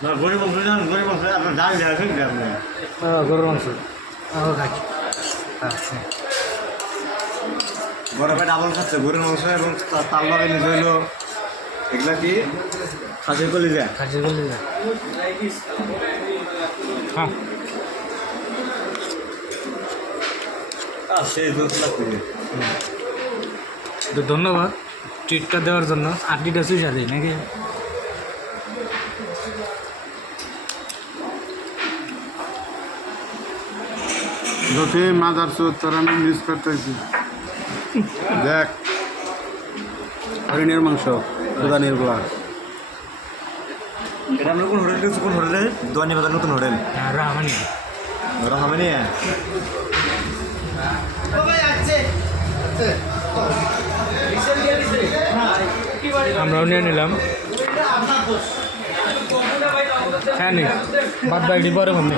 গরিব মাংস আপনার ডাল দেওয়া ঠিক আপনি গরুর মাংস খাচ্ছি আচ্ছা বরফে ডাবল খাচ্ছে গরুর মাংস এবং তার লগে নিজে হইলো এগুলা কি খাসির কলিজা খাচ্ছি বললি না হ্যাঁ সেই দোষ লাগছে তো ধন্যবাদ ট্রিটটা দেওয়ার জন্য আটটিটা সুইসা দিই নাকি যতই মাদার চোর তোর আমি মিস করতেছি দেখ হরিণের মাংস প্রধানের গুলা এটা আমরা কোন হোটেল কোন হোটেলে দোয়ানি বাজার নতুন হোটেল রাহামানি রহমানি আমরাও নিয়ে নিলাম হ্যাঁ নি বাদ বাইটি পরে মনে